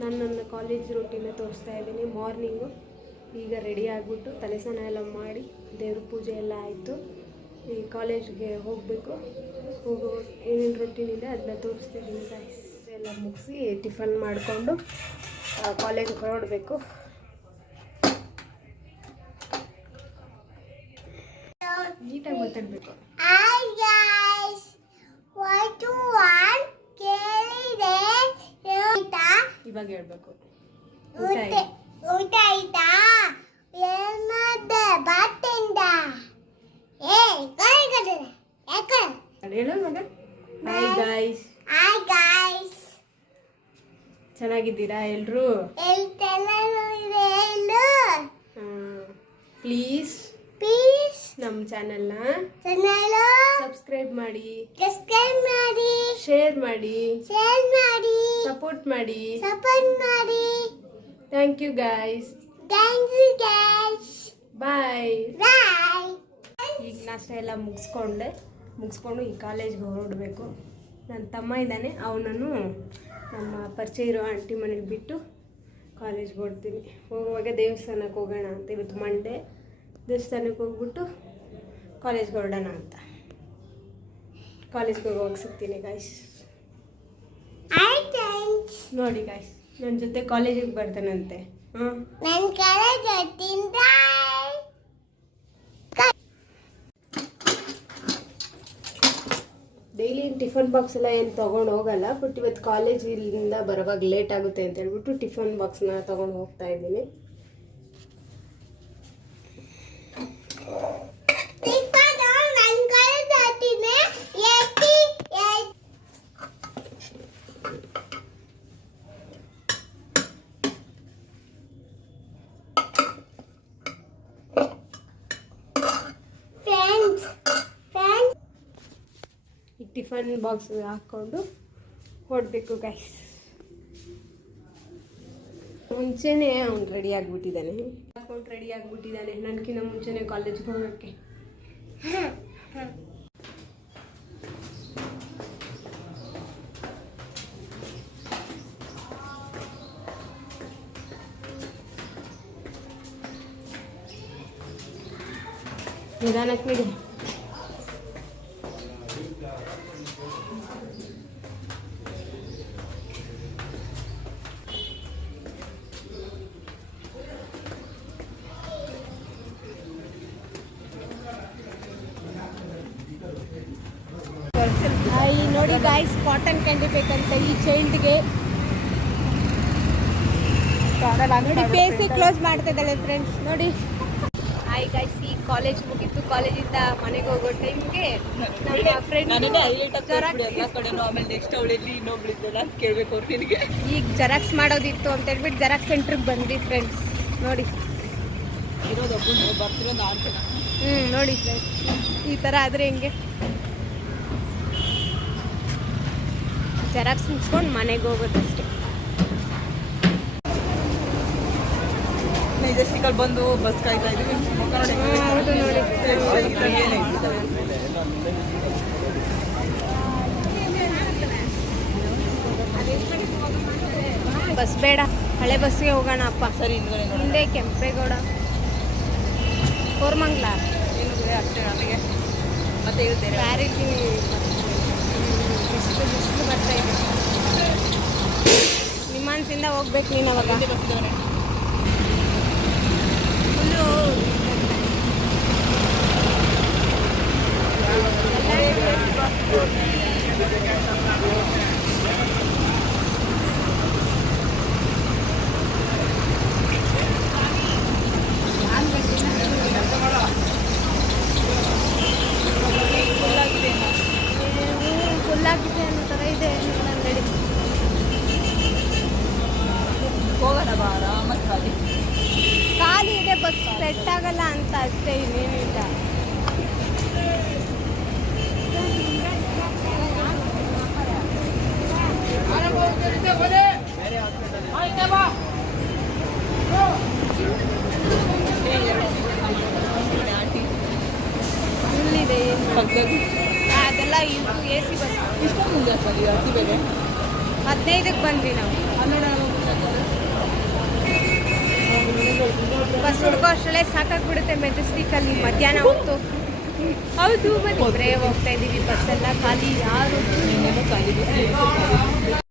ನಾನು ನನ್ನ ಕಾಲೇಜ್ ರೂಟೀನ ತೋರಿಸ್ತಾ ಇದ್ದೀನಿ. ಮಾರ್ನಿಂಗು ಈಗ ರೆಡಿ ಆಗಿಬಿಟ್ಟು ತಲೆ ಸ್ನಾನ ಎಲ್ಲ ಮಾಡಿ ದೇವ್ರ ಪೂಜೆ ಎಲ್ಲ ಆಯಿತು. ಈ ಕಾಲೇಜ್ಗೆ ಹೋಗಬೇಕು. ಹೋಗೋ ಏನೇನು ರೂಟೀನ್ ಇದೆ ಅದನ್ನ ತೋರಿಸ್ತಿದ್ದೀನಿ ಗೈಸ್. ಎಲ್ಲ ಮುಗಿಸಿ ಟಿಫನ್ ಮಾಡಿಕೊಂಡು ಕಾಲೇಜ್ಗೆ ಹೊರಡಬೇಕು. ನೀಟಾಗಿ ಮಾತಾಡಬೇಕು. ಇವಾಗ ಹೇಳ್ಬೇಕು. ಊಟ ಆಯ್ತಾ? ಹೇಳು ಮಗ. Hi guys. ಚೆನ್ನಾಗಿದ್ದೀರಾ ಎಲ್ರು? ಪ್ಲೀಸ್ ನಮ್ಮ ಚಾನೆಲ್ನ ಸಬ್ಸ್ಕ್ರೈಬ್ ಮಾಡಿ, ಶೇರ್ ಮಾಡಿ, ಸಪೋರ್ಟ್ ಮಾಡಿ. Thank you guys. ಬಾಯ್. ಈಗ ನಾಷ್ಟ ಎಲ್ಲ ಮುಗಿಸ್ಕೊಂಡು ಈ ಕಾಲೇಜ್ಗೆ ಹೊರಡಬೇಕು. ನನ್ನ ತಮ್ಮ ಇದ್ದಾನೆ, ಅವನನ್ನು ನಮ್ಮ ಪರಿಚಯ ಇರೋ ಆಂಟಿ ಮನೆಗೆ ಬಿಟ್ಟು ಕಾಲೇಜ್ಗೆ ಹೊರಡ್ತೀನಿ. ಹೋಗುವಾಗ ದೇವಸ್ಥಾನಕ್ಕೆ ಹೋಗೋಣ ಅಂತ. ಇವತ್ತು ಮಂಡೇ, ದೇವಸ್ಥಾನಕ್ಕೆ ಹೋಗ್ಬಿಟ್ಟು ಕಾಲೇಜ್ಗೆ ಹೊರಡೋಣ ಅಂತ. ಕಾಲೇಜ್ಗೆ ಹೋಗುವಾಗ ಸಿಗ್ತೀನಿ ಗಾಯ್ಸ್. ನೋಡಿ ಗಾಯ್ಸ್, ನನ್ನ ಜೊತೆ ಕಾಲೇಜಿಗೆ ಬರ್ತಾನಂತೆ. ಡೈಲಿ ಟಿಫನ್ ಬಾಕ್ಸ್ ಎಲ್ಲ ಏನು ತೊಗೊಂಡು ಹೋಗಲ್ಲ. ಬಟ್ ಇವತ್ತು ಕಾಲೇಜಿಂದ ಬರುವಾಗ ಲೇಟ್ ಆಗುತ್ತೆ ಅಂತ ಹೇಳ್ಬಿಟ್ಟು ಟಿಫನ್ ಬಾಕ್ಸ್ನ ತೊಗೊಂಡು ಹೋಗ್ತಾ ಇದ್ದೀನಿ. ಈ ಟಿಫನ್ ಬಾಕ್ಸ್ ಹಾಕ್ಕೊಂಡು ಹೊರಡಬೇಕು ಗೈಸ್. ಮುಂಚೆನೇ ಅವ್ನು ರೆಡಿ ಆಗಿಬಿಟ್ಟಿದ್ದಾನೆ. ನನಗಿಂತ ಮುಂಚೆನೇ ಕಾಲೇಜ್ಗೆ ಹೋಗೋಕ್ಕೆ. ನಿಧಾನಕ್ಕೆ ಬಿಡಿ. ನೋಡಿ ಗಾಯ್ಸ್, ಕಾಟನ್ ಕ್ಯಾಂಡಿ ಬೇಕಂತ ಈ ಚೈಲ್ಡ್ಗೆ. ನೋಡಿ ಫೇಸ್ ಕ್ಲೋಸ್ ಮಾಡ್ತಾ ಇದ್ದಾಳೆ ಫ್ರೆಂಡ್ಸ್. ನೋಡಿ ಹಾಯ್ ಗಾಯ್ಸ್, ಈ ಕಾಲೇಜ್ ಮುಗಿತು. ಕಾಲೇಜಿಂದ ಮನೆಗೆ ಹೋಗೋ ಟೈಮ್ಗೆ ನಮ್ಮ ಫ್ರೆಂಡ್ ಈಗ ಜೆರಾಕ್ಸ್ ಮಾಡೋದಿತ್ತು ಅಂತ ಹೇಳ್ಬಿಟ್ಟು ಜೆರಾಕ್ಸ್ ಸೆಂಟ್ರಿಗೆ ಬಂದ್ವಿ ಫ್ರೆಂಡ್ಸ್. ನೋಡಿ ನೋಡಿ ಈ ಥರ ಆದರೆ ಹೆಂಗೆ. ಜೆರಾಕ್ಸ್ ಮುಗಿಸ್ಕೊಂಡು ಮನೆಗೆ ಹೋಗೋದಷ್ಟೇ. ಮೆಜೆಸ್ಟಿಕಲ್ ಬಂದು ಬಸ್ ಕಾಯ್ತಾ ಇದ್ದೀವಿ. ಹೌದು ನೋಡಿ, ಬಸ್ ಬೇಡ, ಹಳೆ ಬಸ್ಗೆ ಹೋಗೋಣ ಅಪ್ಪ. ಸರಿ, ಹಿಂದೆ ಕೆಂಪೇಗೌಡ, ಕೋರ್ಮಂಗ್ಲ ಅಷ್ಟೇ. ನಮಗೆ ಮತ್ತೆ ಹೇಳ್ತೇನೆ ಬ್ಯಾರೇಜ್ ಬಿಸಿಲು ಬರ್ತಾ ಇದೆ. ನಿಮ್ಮಾನ್ಸಿಂದ ಹೋಗ್ಬೇಕು ನೀನು ಅವಾಗ. ಫುಲ್ಲು ಫುಲ್ಲಾಗಿದೆ ಅನ್ನೋ ಥರ ಇದೆ ಅಂಗಡಿ. ಹೋಗೋಣ ಬಾ, ಆರಾಮಾಗಿ ಖಾಲಿ ಇದೆ, ಬಸ್ ಸೆಟ್ ಆಗಲ್ಲ ಅಂತ ಅಷ್ಟೇ, ಇನ್ನೇನಿಲ್ಲ. ಇಲ್ಲಿದೆ ಅದೆಲ್ಲ AC ಬಸ್. ಇಷ್ಟೊಂದು ಮುಂದೆ 15ಕ್ಕೆ ಬಂದ್ವಿ ನಾವು. 12 ಬಸ್ ಹುಡ್ಕೋ ಅಷ್ಟರಲ್ಲೇ ಸಾಕಾಗ್ಬಿಡುತ್ತೆ ಮೆಜೆಸ್ಟಿಕಲ್ಲಿ ಮಧ್ಯಾಹ್ನ ಹೊತ್ತು. ಹೌದು ಮತ್ತೆ ಇಬ್ಬರೇ ಹೋಗ್ತಾ ಇದ್ದೀವಿ, ಬಸ್ಸೆಲ್ಲ ಖಾಲಿ, ಯಾರು ಖಾಲಿ